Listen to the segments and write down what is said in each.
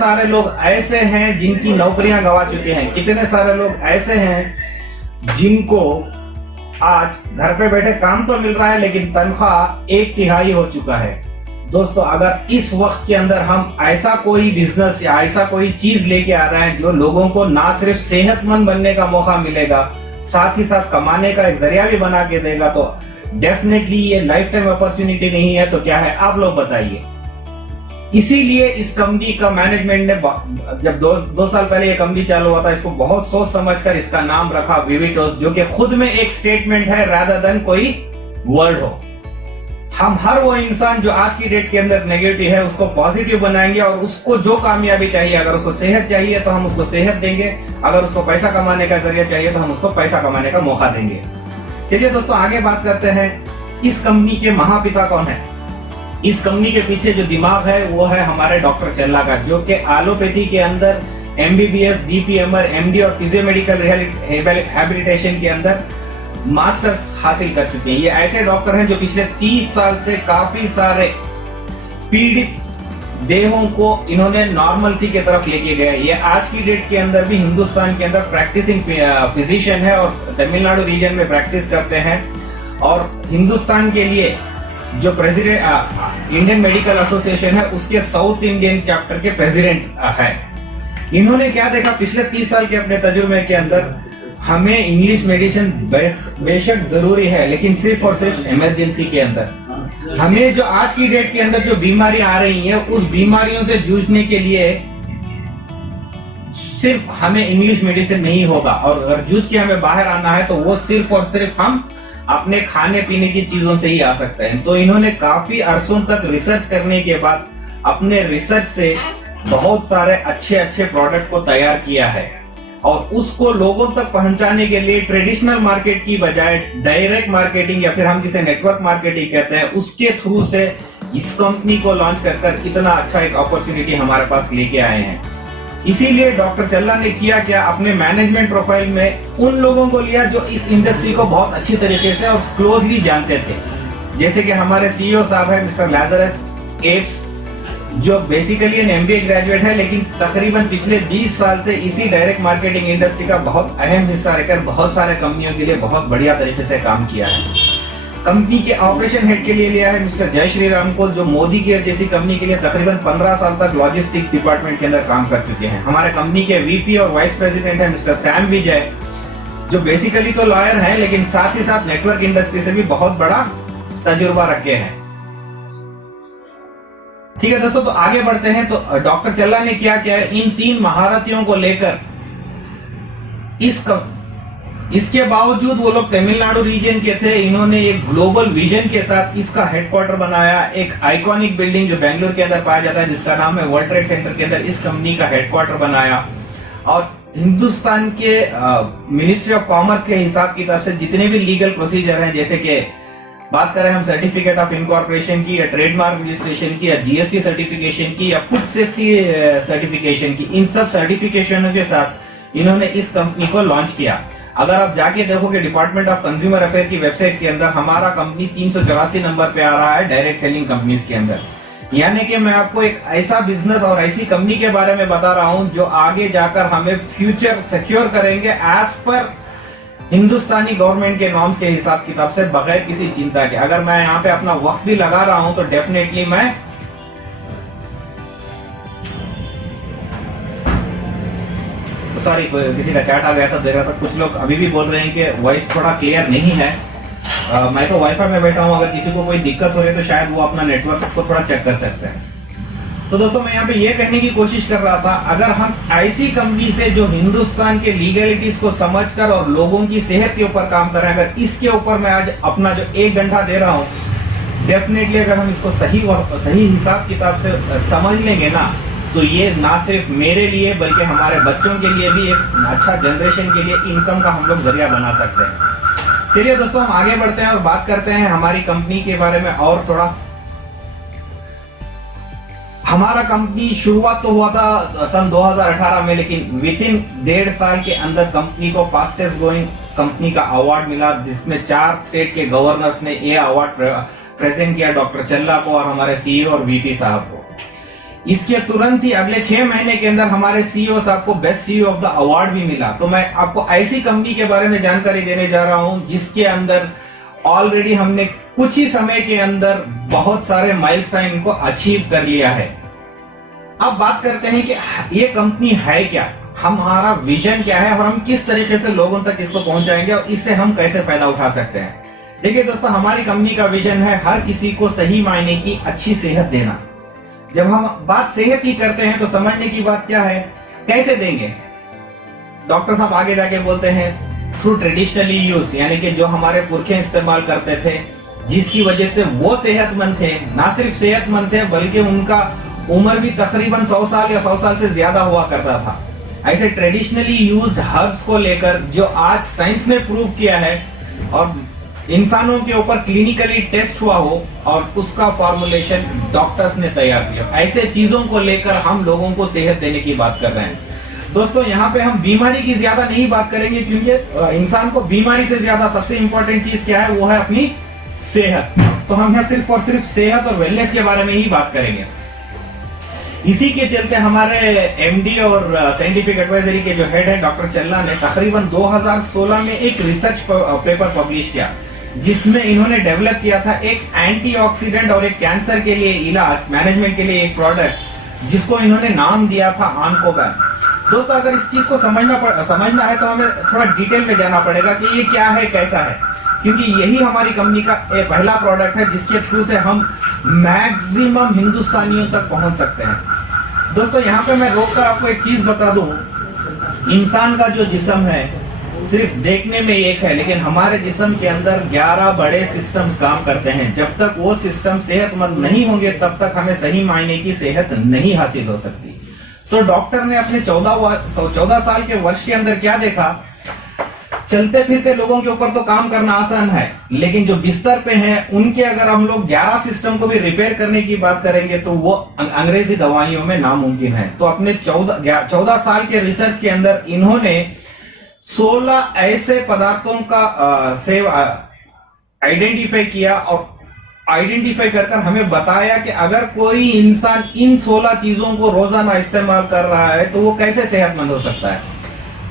सारे लोग ऐसे हैं जिनकी नौकरियां गंवा चुके हैं, कितने सारे लोग ऐसे हैं जिनको आज घर पे बैठे काम तो मिल रहा है लेकिन तनख्वाह 1/3 हो चुका है। दोस्तों, अगर इस वक्त के अंदर हम ऐसा कोई बिजनेस या ऐसा कोई चीज लेके आ रहे हैं जो लोगों को ना सिर्फ सेहतमंद बनने का मौका मिलेगा, साथ ही साथ कमाने का एक जरिया भी बना के देगा, तो डेफिनेटली ये लाइफ टाइम अपॉर्चुनिटी नहीं है तो क्या है, आप लोग बताइए। इसीलिए इस कंपनी का मैनेजमेंट ने जब दो साल पहले ये कंपनी चालू हुआ था, इसको बहुत सोच समझकर इसका नाम रखा विविटोस, जो कि खुद में एक स्टेटमेंट है रादर देन कोई वर्ड हो। हम हर वो इंसान जो आज की डेट के अंदर नेगेटिव है उसको पॉजिटिव बनाएंगे, और उसको जो कामयाबी चाहिए, अगर उसको सेहत चाहिए तो हम उसको सेहत देंगे, अगर उसको पैसा कमाने का जरिया चाहिए तो हम उसको पैसा कमाने का मौका देंगे। चलिए दोस्तों, आगे बात करते हैं इस कंपनी के महापिता कौन है। इस कंपनी के पीछे जो दिमाग है वो है हमारे डॉक्टर चल्ला का, जो कि एलोपैथी के अंदर MBBS, DPMR, MD और फिजियोमेडिकल रिहैबिलिटेशन के अंदर मास्टर्स हासिल कर चुके हैं। ये ऐसे डॉक्टर हैं जो पिछले 30 साल से काफी सारे पीड़ित देहों को इन्होंने नॉर्मलसी की तरफ लेके गए। ये आज की डेट के अंदर भी हिंदुस्तान के अंदर प्रैक्टिसिंग फिजिशियन है और तमिलनाडु रीजन में प्रैक्टिस करते हैं, और हिंदुस्तान के लिए जो प्रेसिडेंट इंडियन मेडिकल एसोसिएशन है उसके साउथ इंडियन चैप्टर के प्रेसिडेंट है। इन्होंने क्या देखा पिछले 30 साल के अपने तजुर्बे के अंदर, हमें इंग्लिश मेडिसिन बेशक जरूरी है लेकिन सिर्फ और सिर्फ इमरजेंसी के अंदर। हमें जो आज की डेट के अंदर जो बीमारियां आ रही हैं उस बीमारियों से जूझने के लिए सिर्फ हमें इंग्लिश मेडिसिन नहीं होगा, और अगर जूझ के हमें बाहर आना है तो वो सिर्फ और सिर्फ हम अपने खाने पीने की चीजों से ही आ सकते हैं। तो इन्होंने काफी अरसों तक रिसर्च करने के बाद अपने रिसर्च से बहुत सारे अच्छे अच्छे प्रोडक्ट को तैयार किया है, और उसको लोगों तक पहुंचाने के लिए ट्रेडिशनल मार्केट की बजाय डायरेक्ट मार्केटिंग या फिर हम जिसे नेटवर्क मार्केटिंग कहते हैं उसके थ्रू से इस कंपनी को लॉन्च कर इतना अच्छा एक अपॉर्चुनिटी हमारे पास लेके आए हैं। इसीलिए डॉक्टर चल्ला ने किया क्या, अपने मैनेजमेंट प्रोफाइल में उन लोगों को लिया जो इस इंडस्ट्री को बहुत अच्छी तरीके से और क्लोजली जानते थे। जैसे कि हमारे CEO साहब है मिस्टर लाजरस एप्स, जो बेसिकली एन MBA ग्रेजुएट है लेकिन तकरीबन पिछले 20 साल से इसी डायरेक्ट मार्केटिंग इंडस्ट्री का बहुत अहम हिस्सा रहकर बहुत सारे कंपनियों के लिए बहुत बढ़िया तरीके से काम किया है। कंपनी के ऑपरेशन हेड के लिए लिया है मिस्टर जय श्री राम को, जो मोदी केयर जैसी कंपनी के लिए तकरीबन 15 साल तक लॉजिस्टिक डिपार्टमेंट के अंदर काम कर चुके हैं। हमारे कंपनी के VP और वाइस प्रेसिडेंट है मिस्टर सैम विजय, जो बेसिकली तो लॉयर हैं लेकिन साथ ही साथ नेटवर्क इंडस्ट्री से भी बहुत बड़ा तजुर्बा रखे हैं। ठीक है दोस्तों, तो आगे बढ़ते हैं। तो डॉक्टर चल्ला ने क्या किया, इन 3 महारथियों को लेकर इसके बावजूद वो लोग तमिलनाडु रीजन के थे, इन्होंने एक ग्लोबल विजन के साथ इसका हेडक्वार्टर बनाया। एक आइकॉनिक बिल्डिंग जो बेंगलुरु के अंदर पाया जाता है जिसका नाम है वर्ल्ड ट्रेड सेंटर के अंदर इस कंपनी का हेडक्वार्टर बनाया, और हिंदुस्तान के मिनिस्ट्री ऑफ कॉमर्स के हिसाब किताब से जितने भी लीगल प्रोसीजर हैं, जैसे कि बात करें हम सर्टिफिकेट ऑफ इनकॉर्पोरेशन की या ट्रेडमार्क रजिस्ट्रेशन की या GST सर्टिफिकेशन की या फूड सेफ्टी सर्टिफिकेशन की, इन सब सर्टिफिकेशनों के साथ इन्होंने इस कंपनी को लॉन्च किया। अगर आप जाके देखोगे डिपार्टमेंट ऑफ कंज्यूमर अफेयर की वेबसाइट के अंदर हमारा कंपनी 384 नंबर पे आ रहा है डायरेक्ट सेलिंग कंपनीज के अंदर। यानी कि मैं आपको एक ऐसा बिजनेस और ऐसी कंपनी के बारे में बता रहा हूं जो आगे जाकर हमें फ्यूचर सिक्योर करेंगे एज पर हिंदुस्तानी गवर्नमेंट के नॉर्म्स के हिसाब किताब से, बगैर किसी चिंता के। अगर मैं यहाँ पे अपना वक्त भी लगा रहा हूं तो डेफिनेटली मैं सॉरी किसी का चैट आ गया था, दे रहा था। कुछ लोग अभी भी बोल रहे हैं कि वॉइस थोड़ा क्लियर नहीं है। मैं तो वाईफाई में बैठा हूं, अगर किसी को कोई दिक्कत हो रही है तो शायद वो अपना नेटवर्क को थोड़ा चेक कर सकते हैं। तो दोस्तों, मैं यहाँ पे ये कहने की कोशिश कर रहा था, अगर हम ऐसी कंपनी से जो हिंदुस्तान के लीगलिटीज को समझकर और लोगों की सेहत के ऊपर काम कर रहे हैं, अगर इसके ऊपर मैं आज अपना जो 1 घंटा दे रहा हूँ, डेफिनेटली अगर हम इसको सही हिसाब किताब से समझ लेंगे ना, तो ये ना सिर्फ मेरे लिए बल्कि हमारे बच्चों के लिए भी एक अच्छा जनरेशन के लिए इनकम का हम लोग जरिया बना सकते हैं। चलिए दोस्तों, हम आगे बढ़ते हैं और बात करते हैं हमारी कंपनी के बारे में और थोड़ा। हमारा कंपनी शुरुआत तो हुआ था सन 2018 में, लेकिन विद इन 1.5 साल के अंदर कंपनी को फास्टेस्ट ग्रोइंग कंपनी का अवार्ड मिला, जिसमें 4 स्टेट के गवर्नर्स ने ये अवार्ड प्रेजेंट किया डॉक्टर चल्ला को और हमारे CEO और VP साहब को। इसके तुरंत ही अगले 6 महीने के अंदर हमारे सीईओ साहब को best CEO of the award भी मिला। तो मैं आपको ऐसी कंपनी के बारे में जानकारी देने जा रहा हूं जिसके अंदर ऑलरेडी हमने कुछ ही समय के अंदर बहुत सारे माइलस्टोन को अचीव कर लिया है। अब बात करते हैं कि ये कंपनी है क्या, हमारा विजन क्या है और हम किस तरीके से लोगों तक इसको पहुंचाएंगे और इससे हम कैसे फायदा उठा सकते हैं। देखिए दोस्तों, हमारी कंपनी का विजन है हर किसी को सही मायने की अच्छी सेहत देना। जब हम बात सेहत की करते हैं तो समझने की बात क्या है, कैसे देंगे। डॉक्टर साहब आगे जाके बोलते हैं थ्रू ट्रेडिशनली यूज्ड, यानी कि जो हमारे पुरखे इस्तेमाल करते थे, जिसकी वजह से वो सेहतमंद थे, ना सिर्फ सेहतमंद थे बल्कि उनका उम्र भी तकरीबन 100 साल या 100 साल से ज्यादा हुआ करता था। ऐसे ट्रेडिशनली यूज्ड हर्ब्स को लेकर जो आज साइंस ने प्रूव किया है और इंसानों के ऊपर क्लिनिकली टेस्ट हुआ हो और उसका फॉर्मुलेशन डॉक्टर्स ने तैयार किया, ऐसे चीजों को लेकर हम लोगों को सेहत देने की बात कर रहे हैं। दोस्तों, यहाँ पे हम बीमारी की ज्यादा नहीं बात करेंगे क्योंकि इंसान को बीमारी से ज्यादा सबसे इंपॉर्टेंट चीज क्या है, वो है अपनी सेहत। तो हम यहाँ सिर्फ और सिर्फ सेहत और वेलनेस के बारे में ही बात करेंगे। इसी के चलते हमारे एमडी और साइंटिफिक एडवाइजरी के जो हेड है डॉक्टर चल्ला ने तकरीबन 2016 में एक रिसर्च पेपर पब्लिश किया जिसमें इन्होंने डेवलप किया था एक एंटीऑक्सीडेंट और एक कैंसर के लिए इलाज मैनेजमेंट के लिए एक प्रोडक्ट जिसको इन्होंने नाम दिया था ऑन्कोबैन। दोस्तों, अगर इस चीज को समझना है तो हमें थोड़ा डिटेल में जाना पड़ेगा कि ये क्या है, कैसा है, क्योंकि यही हमारी कंपनी का पहला प्रोडक्ट है जिसके थ्रू से हम मैक्सिमम हिंदुस्तानियों तक पहुंच सकते हैं। दोस्तों, यहाँ पे मैं रोककर आपको एक चीज बता दूं, इंसान का जो जिस्म है सिर्फ देखने में एक है, लेकिन हमारे जिस्म के अंदर 11 बड़े सिस्टम्स काम करते हैं। जब तक वो सिस्टम सेहतमंद नहीं होंगे तब तक हमें सही मायने की सेहत नहीं हासिल हो सकती। तो डॉक्टर ने अपने 14 साल के वर्ष के अंदर क्या देखा, चलते फिरते लोगों के ऊपर तो काम करना आसान है, लेकिन जो बिस्तर पे हैं उनके अगर हम लोग 11 सिस्टम को भी रिपेयर करने की बात करेंगे तो वो अंग्रेजी दवाइयों में नामुमकिन है। तो अपने 14 साल के रिसर्च के अंदर इन्होंने 16 ऐसे पदार्थों का आइडेंटिफाई किया और आइडेंटिफाई कर हमें बताया कि अगर कोई इंसान इन 16 चीजों को रोजाना इस्तेमाल कर रहा है तो वो कैसे सेहतमंद हो सकता है।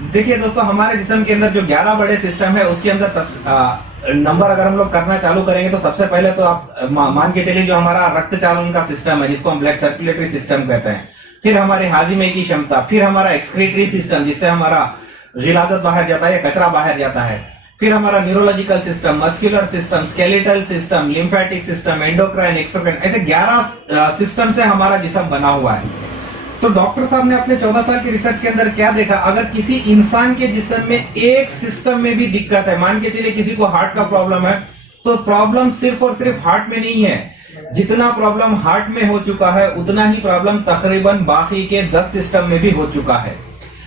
देखिए दोस्तों, हमारे जिस्म के अंदर जो 11 बड़े सिस्टम है उसके अंदर नंबर अगर हम लोग करना चालू करेंगे तो सबसे पहले तो आप मान के चलिए जो हमारा रक्त चालन का सिस्टम है जिसको हम ब्लड सर्कुलेटरी सिस्टम कहते हैं, फिर हमारे हाजिमे की क्षमता, फिर हमारा एक्सक्रीटरी सिस्टम जिससे हमारा गिलाजत बाहर जाता है या कचरा बाहर जाता है, फिर हमारा neurological system, muscular system, skeletal system, lymphatic system, endocrine, exocrine, ऐसे 11 सिस्टम से हमारा जिस्म बना हुआ है। तो डॉक्टर साहब ने अपने 14 साल की रिसर्च के अंदर क्या देखा, अगर किसी इंसान के जिस्म में एक सिस्टम में भी दिक्कत है, मान के चलिए किसी को हार्ट का प्रॉब्लम है, तो प्रॉब्लम सिर्फ और सिर्फ हार्ट में नहीं है। जितना प्रॉब्लम हार्ट में हो चुका है उतना ही प्रॉब्लम तकरीबन बाकी के 10 सिस्टम में भी हो चुका है।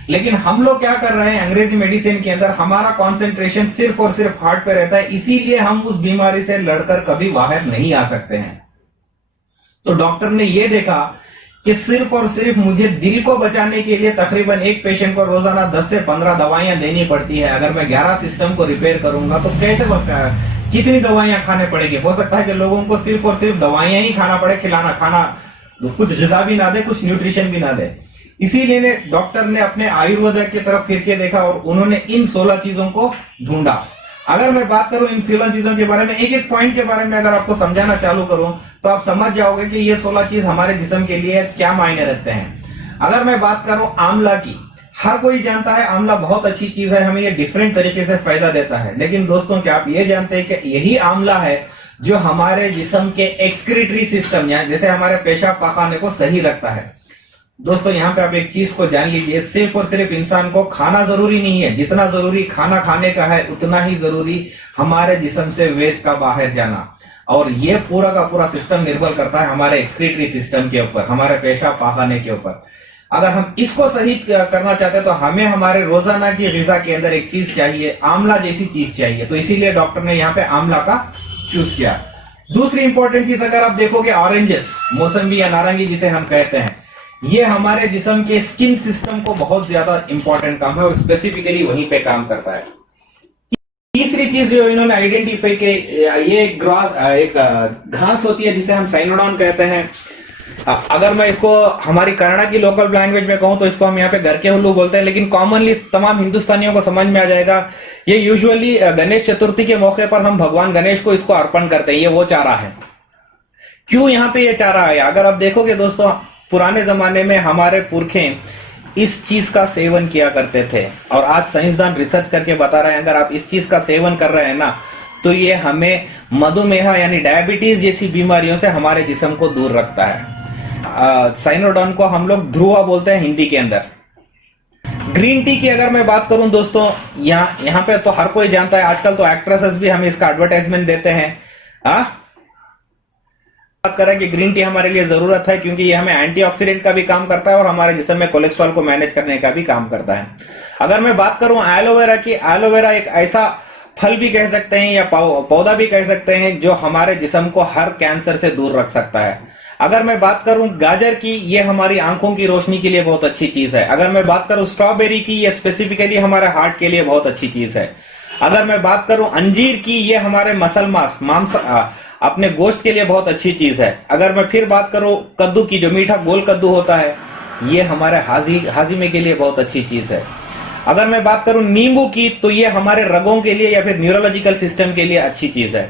लेकिन हम लोग क्या कर रहे हैं, अंग्रेजी मेडिसिन के अंदर हमारा कंसंट्रेशन सिर्फ और सिर्फ हार्ट पे रहता है, इसीलिए हम उस बीमारी से लड़कर कभी बाहर नहीं आ सकते हैं। तो डॉक्टर ने ये देखा कि सिर्फ और सिर्फ मुझे दिल को बचाने के लिए तकरीबन एक पेशेंट को रोजाना 10 से 15 दवाइयां देनी पड़ती है। अगर मैं 11 सिस्टम को रिपेयर करूंगा तो कैसे कितनी दवाइयां खाने पड़ेगी। हो सकता है कि लोगों को सिर्फ और सिर्फ दवाइयां ही खाना पड़े, खाना कुछ ग़िज़ा भी ना दे, कुछ न्यूट्रिशन भी ना दे। इसीलिए डॉक्टर ने अपने आयुर्वेद की तरफ फिर के देखा और उन्होंने इन 16 चीजों को ढूंढा। अगर मैं बात करूं इन 16 चीजों के बारे में, एक एक पॉइंट के बारे में अगर आपको समझाना चालू करूं तो आप समझ जाओगे कि ये 16 चीज हमारे जिस्म के लिए क्या मायने रखते हैं। अगर मैं बात करूं आंवला की, हर कोई जानता है आंवला बहुत अच्छी चीज है, हमें ये डिफरेंट तरीके से फायदा देता है। लेकिन दोस्तों, क्या आप ये जानते हैं कि यही आंवला है जो हमारे जिस्म के एक्सक्रीटरी सिस्टम या जैसे हमारे पेशाब पाखाने को सही रखता है। दोस्तों, यहाँ पे आप एक चीज को जान लीजिए, सिर्फ और सिर्फ इंसान को खाना जरूरी नहीं है, जितना जरूरी खाना खाने का है उतना ही जरूरी हमारे जिस्म से वेस्ट का बाहर जाना। और ये पूरा का पूरा सिस्टम निर्भर करता है हमारे एक्सक्रीटरी सिस्टम के ऊपर, हमारे पेशाब पाखाने के ऊपर। अगर हम इसको सही करना चाहते हैं तो हमें हमारे रोजाना की ग़िज़ा के अंदर एक चीज चाहिए, आंवला जैसी चीज चाहिए। तो इसीलिए डॉक्टर ने यहाँ पे आंवला का चूज किया। दूसरी इंपॉर्टेंट चीज अगर आप देखोगे, ऑरेंजेस, मौसम्बी या नारंगी जिसे हम कहते हैं, ये हमारे जिस्म के स्किन सिस्टम को बहुत ज्यादा इंपॉर्टेंट काम है और स्पेसिफिकली वहीं पे काम करता है। तीसरी चीज जो इन्होंने आइडेंटिफाई की, ये एक घास होती है जिसे हम साइनोडॉन कहते हैं। अगर मैं इसको हमारी कन्नड़ा की लोकल लैंग्वेज में कहूं तो इसको हम यहाँ पे घर के उल्लू बोलते हैं, लेकिन कॉमनली तमाम हिंदुस्तानियों को समझ में आ जाएगा। ये यूजुअली गणेश चतुर्थी के मौके पर हम भगवान गणेश को इसको अर्पण करते हैं। ये वो चारा है। क्यों यहाँ पे ये चारा है? अगर आप देखोगे दोस्तों, पुराने जमाने में हमारे पुरखे इस चीज का सेवन किया करते थे, और आज साइंसदान रिसर्च करके बता रहे हैं अगर आप इस चीज का सेवन कर रहे हैं ना, तो ये हमें मधुमेह यानी डायबिटीज जैसी बीमारियों से हमारे जिस्म को दूर रखता है। साइनोडॉन को हम लोग ध्रुवा बोलते हैं हिंदी के अंदर। ग्रीन टी की अगर मैं बात करूं दोस्तों, यहाँ पे तो हर कोई जानता है, आजकल तो एक्ट्रेसेस भी हमें इसका एडवर्टाइजमेंट देते हैं। बात करें कि ग्रीन टी हमारे लिए जरूरत है क्योंकि ये हमें एंटीऑक्सीडेंट का भी काम करता है और हमारे जिस्म में कोलेस्ट्रॉल को मैनेज करने का भी काम करता है। अगर मैं बात करूं एलोवेरा की, एलोवेरा एक ऐसा फल भी कह सकते हैं या पौधा भी कह सकते हैं जो हमारे जिस्म को हर कैंसर से दूर रख सकता है। अगर मैं बात करूं गाजर की, ये हमारी आंखों की रोशनी के लिए बहुत अच्छी चीज है। अगर मैं बात करूं स्ट्रॉबेरी की, ये स्पेसिफिकली हमारे हार्ट के लिए बहुत अच्छी चीज है। अगर मैं बात करूं अंजीर की, ये हमारे मसल मांस अपने गोश्त के लिए बहुत अच्छी चीज है। अगर मैं फिर बात करूं कद्दू की, जो मीठा गोल कद्दू होता है, ये हमारे हाजिमे के लिए बहुत अच्छी चीज है। अगर मैं बात करूं नींबू की, तो ये हमारे रगों के लिए या फिर न्यूरोलॉजिकल सिस्टम के लिए अच्छी चीज है।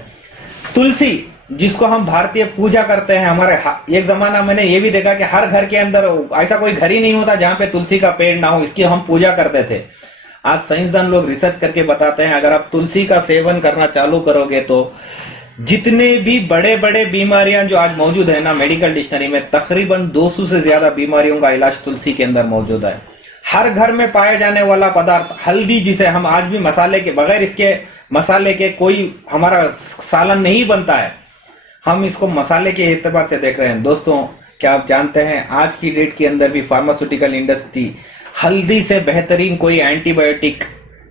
तुलसी, जिसको हम भारतीय पूजा करते हैं, हमारे एक जमाना मैंने ये भी देखा कि हर घर के अंदर ऐसा कोई घर ही नहीं होता जहां पे तुलसी का पेड़ ना हो, इसकी हम पूजा करते थे। आज साइंसदान लोग रिसर्च करके बताते हैं अगर आप तुलसी का सेवन करना चालू करोगे तो जितने भी बड़े बड़े बीमारियां जो आज मौजूद है ना मेडिकल डिक्शनरी में, तकरीबन 200 से ज्यादा बीमारियों का इलाज तुलसी के अंदर मौजूद है। हर घर में पाए जाने वाला पदार्थ हल्दी, जिसे हम आज भी मसाले के बगैर, इसके मसाले के कोई हमारा सालन नहीं बनता है, हम इसको मसाले के एतबार से देख रहे हैं। दोस्तों, क्या आप जानते हैं आज की डेट के अंदर भी फार्मास्यूटिकल इंडस्ट्री हल्दी से बेहतरीन कोई एंटीबायोटिक,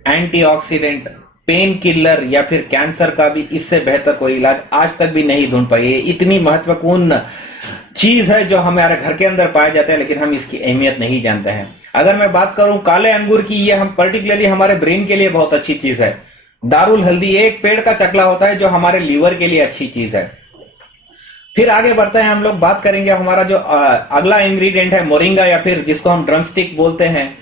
एंटीऑक्सीडेंट, पेन किलर या फिर कैंसर का भी इससे बेहतर कोई इलाज आज तक भी नहीं ढूंढ पाई है। इतनी महत्वपूर्ण चीज है जो हमारे घर के अंदर पाए जाते हैं, लेकिन हम इसकी अहमियत नहीं जानते हैं। अगर मैं बात करूं काले अंगूर की, ये हम पर्टिकुलरली हमारे ब्रेन के लिए बहुत अच्छी चीज है। दारुल हल्दी एक पेड़ का चकला होता है जो हमारे लीवर के लिए अच्छी चीज है। फिर आगे बढ़ते हैं, हम लोग बात करेंगे हमारा जो अगला इंग्रेडिएंट है मोरिंगा, या फिर जिसको हम ड्रमस्टिक बोलते हैं।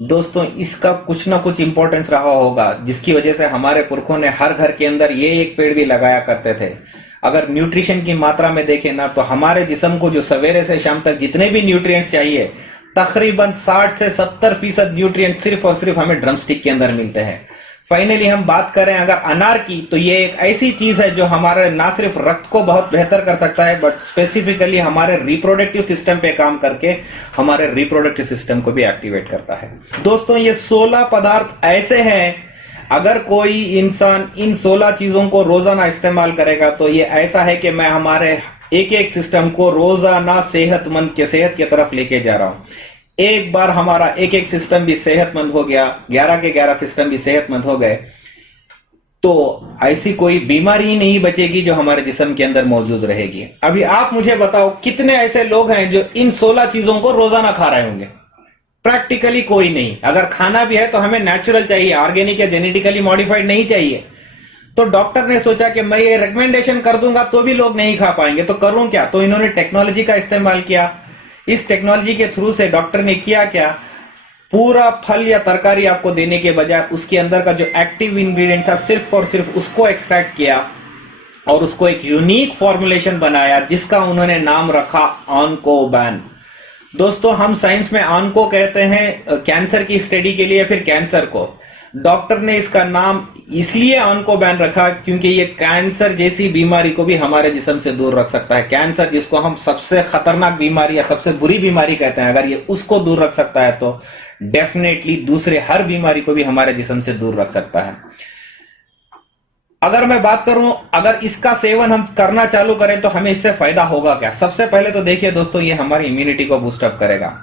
दोस्तों, इसका कुछ ना कुछ इंपॉर्टेंस रहा होगा जिसकी वजह से हमारे पुरखों ने हर घर के अंदर ये एक पेड़ भी लगाया करते थे। अगर न्यूट्रिशन की मात्रा में देखें ना, तो हमारे जिस्म को जो सवेरे से शाम तक जितने भी न्यूट्रिएंट्स चाहिए, तकरीबन 60 से 70% न्यूट्रिएंट सिर्फ और सिर्फ हमें ड्रमस्टिक के अंदर मिलते हैं। फाइनली हम बात करें अगर अनार की, तो ये एक ऐसी चीज है जो हमारे ना सिर्फ रक्त को बहुत बेहतर कर सकता है, बट स्पेसिफिकली हमारे रिप्रोडक्टिव सिस्टम पे काम करके हमारे रिप्रोडक्टिव सिस्टम को भी एक्टिवेट करता है। दोस्तों, ये 16 पदार्थ ऐसे हैं, अगर कोई इंसान इन 16 चीजों को रोजाना इस्तेमाल करेगा तो ये ऐसा है कि मैं हमारे एक एक सिस्टम को रोजाना सेहत की तरफ लेके जा रहा हूं। एक बार हमारा एक एक सिस्टम भी सेहतमंद हो गया, 11 के 11 सिस्टम भी सेहतमंद हो गए, तो ऐसी कोई बीमारी ही नहीं बचेगी जो हमारे जिस्म के अंदर मौजूद रहेगी। अभी आप मुझे बताओ कितने ऐसे लोग हैं जो इन 16 चीजों को रोजाना खा रहे होंगे? प्रैक्टिकली कोई नहीं। अगर खाना भी है तो हमें नेचुरल चाहिए, ऑर्गेनिक या जेनेटिकली मॉडिफाइड नहीं चाहिए। तो डॉक्टर ने सोचा कि मैं ये रिकमेंडेशन कर दूंगा तो भी लोग नहीं खा पाएंगे, तो करूं क्या? तो इन्होंने टेक्नोलॉजी का इस्तेमाल किया। इस टेक्नोलॉजी के थ्रू से डॉक्टर ने किया क्या, पूरा फल या तरकारी आपको देने के बजाय उसके अंदर का जो एक्टिव इंग्रेडिएंट था सिर्फ और सिर्फ उसको एक्सट्रैक्ट किया और उसको एक यूनिक फॉर्मुलेशन बनाया जिसका उन्होंने नाम रखा ऑनकोबैन। दोस्तों, हम साइंस में ऑनको कहते हैं कैंसर की स्टडी के लिए, फिर कैंसर को। डॉक्टर ने इसका नाम इसलिए ऑनकोबैन रखा क्योंकि ये कैंसर जैसी बीमारी को भी हमारे जिस्म से दूर रख सकता है। कैंसर, जिसको हम सबसे खतरनाक बीमारी या सबसे बुरी बीमारी कहते हैं, अगर ये उसको दूर रख सकता है तो डेफिनेटली दूसरे हर बीमारी को भी हमारे जिस्म से दूर रख सकता है। अगर मैं बात करूं, अगर इसका सेवन हम करना चालू करें तो हमें इससे फायदा होगा क्या? सबसे पहले तो देखिए दोस्तों, ये हमारी इम्यूनिटी को बूस्टअप करेगा।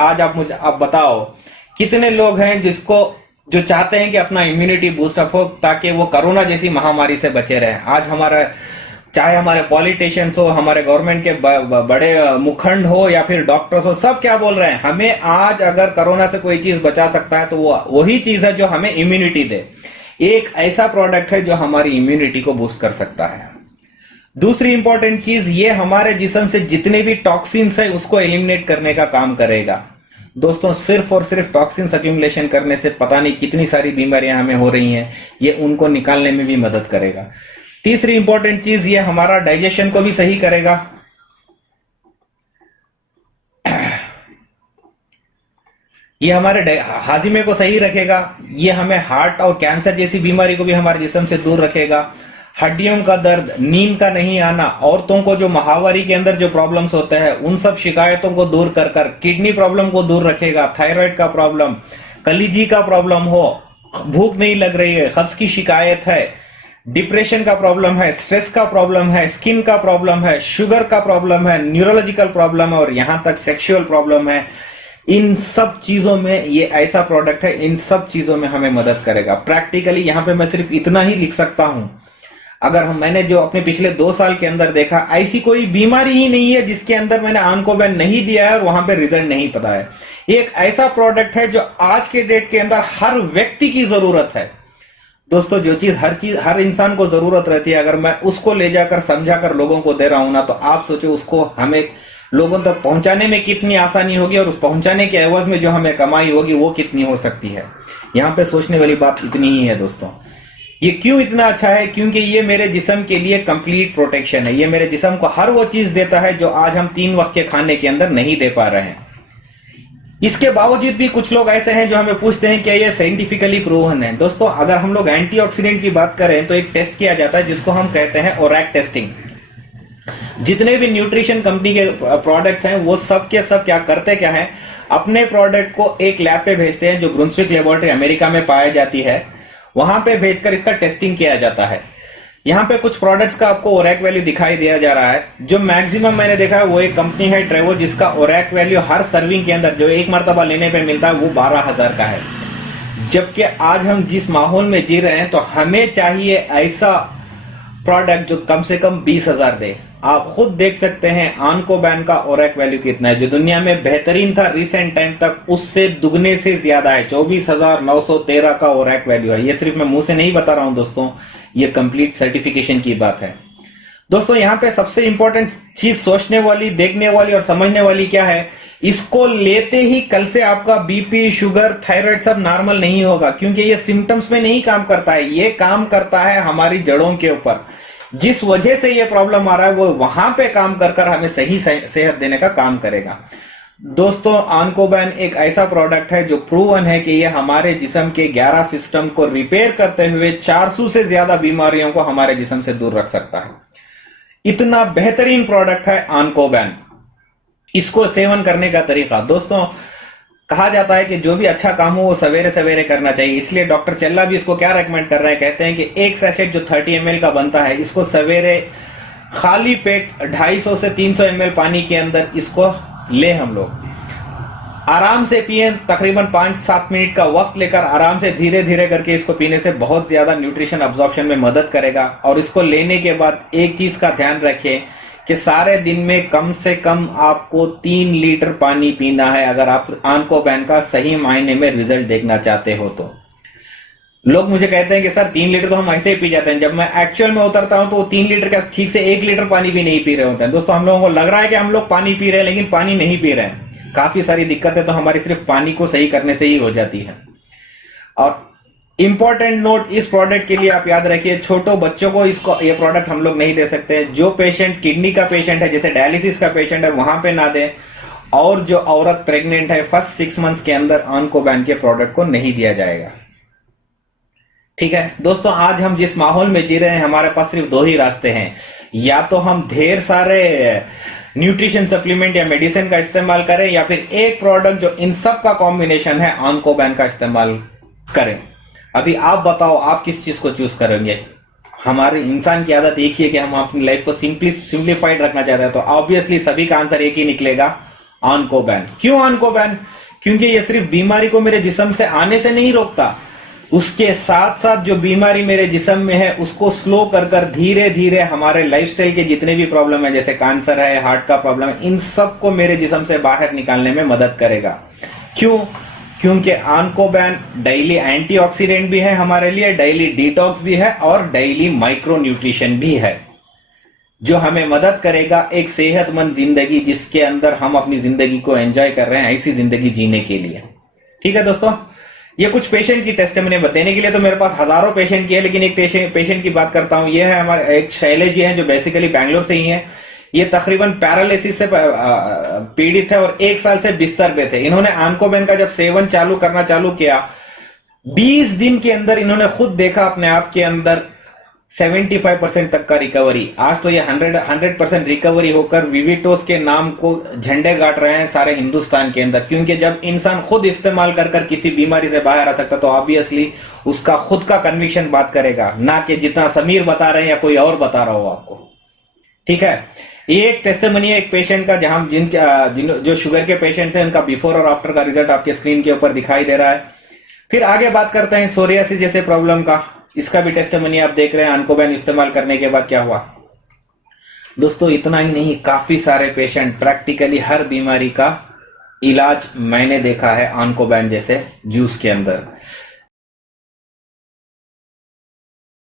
आज आप बताओ कितने लोग हैं जो चाहते हैं कि अपना इम्यूनिटी बूस्टअप हो ताकि वो कोरोना जैसी महामारी से बचे रहे। आज चाहे हमारे पॉलिटिशियंस हो, हमारे गवर्नमेंट के बड़े मुखंड हो या फिर डॉक्टर्स हो, सब क्या बोल रहे हैं, हमें आज अगर कोरोना से कोई चीज बचा सकता है तो वो वही चीज है जो हमें इम्यूनिटी दे। एक ऐसा प्रोडक्ट है जो हमारी इम्यूनिटी को बूस्ट कर सकता है। दूसरी इंपॉर्टेंट चीज, ये हमारे जिस्म से जितने भी टॉक्सिन्स है उसको एलिमिनेट करने का काम करेगा। दोस्तों सिर्फ और सिर्फ टॉक्सिन्स अक्यूमुलेशन करने से पता नहीं कितनी सारी बीमारियां हमें हो रही हैं, ये उनको निकालने में भी मदद करेगा। तीसरी इंपॉर्टेंट चीज, ये हमारा डाइजेशन को भी सही करेगा। ये हमारे हाजिमे को सही रखेगा। ये हमें हार्ट और कैंसर जैसी बीमारी को भी हमारे जिस्म से दूर रखेगा। हड्डियों का दर्द, नींद का नहीं आना, औरतों को जो माहवारी के अंदर जो प्रॉब्लम्स होते हैं उन सब शिकायतों को दूर कर कर किडनी प्रॉब्लम को दूर रखेगा। थायराइड का प्रॉब्लम, कलीजी का प्रॉब्लम हो, भूख नहीं लग रही है, कब्ज की शिकायत है, डिप्रेशन का प्रॉब्लम है, स्ट्रेस का प्रॉब्लम है, स्किन का प्रॉब्लम है, शुगर का प्रॉब्लम है, न्यूरोलॉजिकल प्रॉब्लम है और यहां तक सेक्सुअल प्रॉब्लम है, इन सब चीजों में ये ऐसा प्रोडक्ट है, इन सब चीजों में हमें मदद करेगा। प्रैक्टिकली यहां पे मैं सिर्फ इतना ही लिख सकता हूं, अगर मैंने जो अपने पिछले 2 साल के अंदर देखा, ऐसी कोई बीमारी ही नहीं है जिसके अंदर मैंने आनकोबेन नहीं दिया है और वहां पे रिजल्ट नहीं पता है। एक ऐसा प्रोडक्ट है जो आज के डेट के अंदर हर व्यक्ति की जरूरत है। दोस्तों जो चीज हर इंसान को जरूरत रहती है, अगर मैं उसको ले जाकर समझाकर लोगों को दे रहा हूं ना, तो आप सोचो उसको हमें लोगों तक पहुंचाने में कितनी आसानी होगी और उस पहुंचाने के एवज में जो हमें कमाई होगी वो कितनी हो सकती है। यहां पे सोचने वाली बात इतनी ही है दोस्तों। ये क्यों इतना अच्छा है? क्योंकि ये मेरे जिस्म के लिए कंप्लीट प्रोटेक्शन है। ये मेरे जिस्म को हर वो चीज देता है जो आज हम 3 वक्त के खाने के अंदर नहीं दे पा रहे हैं। इसके बावजूद भी कुछ लोग ऐसे हैं जो हमें पूछते हैं क्या ये साइंटिफिकली प्रूवन है। दोस्तों अगर हम लोग एंटीऑक्सीडेंट की बात करें तो एक टेस्ट किया जाता है जिसको हम कहते हैं ओरैक टेस्टिंग। जितने भी न्यूट्रिशन कंपनी के प्रोडक्ट्स हैं वो सब के सब क्या करते क्या है, अपने प्रोडक्ट को एक लैब पे भेजते हैं जो ब्रुंसविक लेबोरेटरी अमेरिका में पाई जाती है, वहां पे भेजकर इसका टेस्टिंग किया जाता है। यहाँ पे कुछ प्रोडक्ट्स का आपको ओरैक वैल्यू दिखाई दिया जा रहा है। जो मैक्सिमम मैंने देखा है वो एक कंपनी है ट्रेवो, जिसका ओरैक वैल्यू हर सर्विंग के अंदर जो एक मर्तबा लेने पे मिलता है वो 12,000 का है। जबकि आज हम जिस माहौल में जी रहे हैं तो हमें चाहिए ऐसा प्रोडक्ट जो कम से कम 20,000 दे। आप खुद देख सकते हैं आनकोबैन का ओरैक वैल्यू कितना है, जो दुनिया में बेहतरीन था रिसेंट टाइम तक उससे दुगने से ज्यादा है। 24,913 का ओरैक वैल्यू है। ये सिर्फ मैं मुंह से नहीं बता रहा हूं दोस्तों, ये कंप्लीट सर्टिफिकेशन की बात है। दोस्तों यहाँ पे सबसे इंपॉर्टेंट चीज सोचने वाली, देखने वाली और समझने वाली क्या है, इसको लेते ही कल से आपका बीपी, शुगर, थायराइड सब नॉर्मल नहीं होगा, क्योंकि ये सिम्टम्स में नहीं काम करता है, ये काम करता है हमारी जड़ों के ऊपर। जिस वजह से ये प्रॉब्लम आ रहा है वो वहां पे काम कर कर हमें सही सेहत देने का काम करेगा। दोस्तों आनकोबैन एक ऐसा प्रोडक्ट है जो प्रूवन है कि ये हमारे जिस्म के 11 सिस्टम को रिपेयर करते हुए 400 से ज्यादा बीमारियों को हमारे जिस्म से दूर रख सकता है। इतना बेहतरीन प्रोडक्ट है आनकोबैन। इसको सेवन करने का तरीका, दोस्तों कहा जाता है कि जो भी अच्छा काम हो वो सवेरे सवेरे करना चाहिए, इसलिए डॉक्टर चल्ला भी इसको क्या रेकमेंड कर रहे हैं, कहते हैं कि एक सैशेट जो 30 ml का बनता है इसको सवेरे खाली पेट 250 से 300 ml पानी के अंदर इसको ले हम लोग आराम से पिए। तकरीबन 5-7 मिनट का वक्त लेकर आराम से धीरे धीरे करके इसको पीने से बहुत ज्यादा न्यूट्रिशन अब्जॉर्प्शन में मदद करेगा। और इसको लेने के बाद एक चीज का ध्यान रखें कि सारे दिन में कम से कम आपको 3 लीटर पानी पीना है, अगर आप आनकोबैन का सही मायने में रिजल्ट देखना चाहते हो तो। लोग मुझे कहते हैं कि सर 3 लीटर तो हम ऐसे ही पी जाते हैं, जब मैं एक्चुअल में उतरता हूं तो वो 3 लीटर का ठीक से 1 लीटर पानी भी नहीं पी रहे होते हैं। दोस्तों हम लोगों को लग रहा है कि हम लोग पानी पी रहे हैं, लेकिन पानी नहीं पी रहे हैं। काफी सारी दिक्कतें तो हमारी सिर्फ पानी को सही करने से ही हो जाती है। और इंपॉर्टेंट नोट इस प्रोडक्ट के लिए आप याद रखिए, छोटों बच्चों को इसको ये प्रोडक्ट हम लोग नहीं दे सकते। जो पेशेंट किडनी का पेशेंट है, जैसे डायलिसिस का पेशेंट है, वहां पे ना दें। और जो औरत प्रेग्नेंट है फर्स्ट 6 मंथ्स के अंदर आनकोबैन के प्रोडक्ट को नहीं दिया जाएगा। ठीक है दोस्तों, आज हम जिस माहौल में जी रहे हैं हमारे पास सिर्फ 2 ही रास्ते हैं, या तो हम ढेर सारे न्यूट्रिशन सप्लीमेंट या मेडिसिन का इस्तेमाल करें, या फिर एक प्रोडक्ट जो इन सब का कॉम्बिनेशन है आनकोबैन का इस्तेमाल करें। अभी आप बताओ आप किस चीज को चूज करेंगे। हमारे इंसान की आदत एक ही है कि हम अपनी लाइफ को सिंप्लीफाइड रखना चाहते हैं, तो ऑब्वियसली सभी का आंसर एक ही निकलेगा, आनकोबैन। क्यों आनकोबैन? क्योंकि ये सिर्फ बीमारी को मेरे जिस्म से आने से नहीं रोकता, उसके साथ साथ जो बीमारी मेरे जिस्म में है उसको स्लो कर कर धीरे धीरे हमारे लाइफस्टाइल के जितने भी प्रॉब्लम है, जैसे कैंसर है, हार्ट का प्रॉब्लम है, इन सब को मेरे जिस्म से बाहर निकालने में मदद करेगा। क्यों? क्योंकि आनकोबैन डेली एंटीऑक्सीडेंट भी है हमारे लिए, डेली डिटॉक्स भी है और डेली माइक्रो न्यूट्रिशन भी है। जो हमें मदद करेगा एक सेहतमंद जिंदगी, जिसके अंदर हम अपनी जिंदगी को एंजॉय कर रहे हैं, ऐसी जिंदगी जीने के लिए। ठीक है दोस्तों, ये कुछ पेशेंट की टेस्टिमनी देने के लिए तो मेरे पास हजारों पेशेंट की है, लेकिन एक पेशेंट की बात करता हूं। ये है हमारे एक शैलेश जी हैं, जो बेसिकली बैंगलोर से ही हैं। ये तकरीबन पैरालिसिस से पीड़ित है और 1 साल से बिस्तर पे थे। इन्होंने आंकोबेन का जब सेवन करना चालू किया, 20 दिन के अंदर इन्होंने खुद देखा अपने आप के अंदर 75% तक का रिकवरी। आज तो ये 100% रिकवरी होकर विविटोस के नाम को झंडे गाड़ रहे हैं सारे हिंदुस्तान के अंदर। क्योंकि जब इंसान खुद इस्तेमाल कर किसी बीमारी से बाहर आ सकता, तो ऑब्वियसली उसका खुद का कन्विक्शन बात करेगा, ना कि जितना समीर बता रहे हैं या कोई और बता रहा हो आपको। ठीक है, ये एक टेस्टिमनी है एक पेशेंट का, जहां जो शुगर के पेशेंट थे, उनका बिफोर और आफ्टर का रिजल्ट आपके स्क्रीन के ऊपर दिखाई दे रहा है। फिर आगे बात करते हैं सोरियासिस जैसे प्रॉब्लम का। इसका भी टेस्टिमनी आप देख रहे हैं, आंकोबेन इस्तेमाल करने के बाद क्या हुआ। दोस्तों इतना ही नहीं, काफी सारे पेशेंट, प्रैक्टिकली हर बीमारी का इलाज मैंने देखा है आंकोबेन जैसे जूस के अंदर।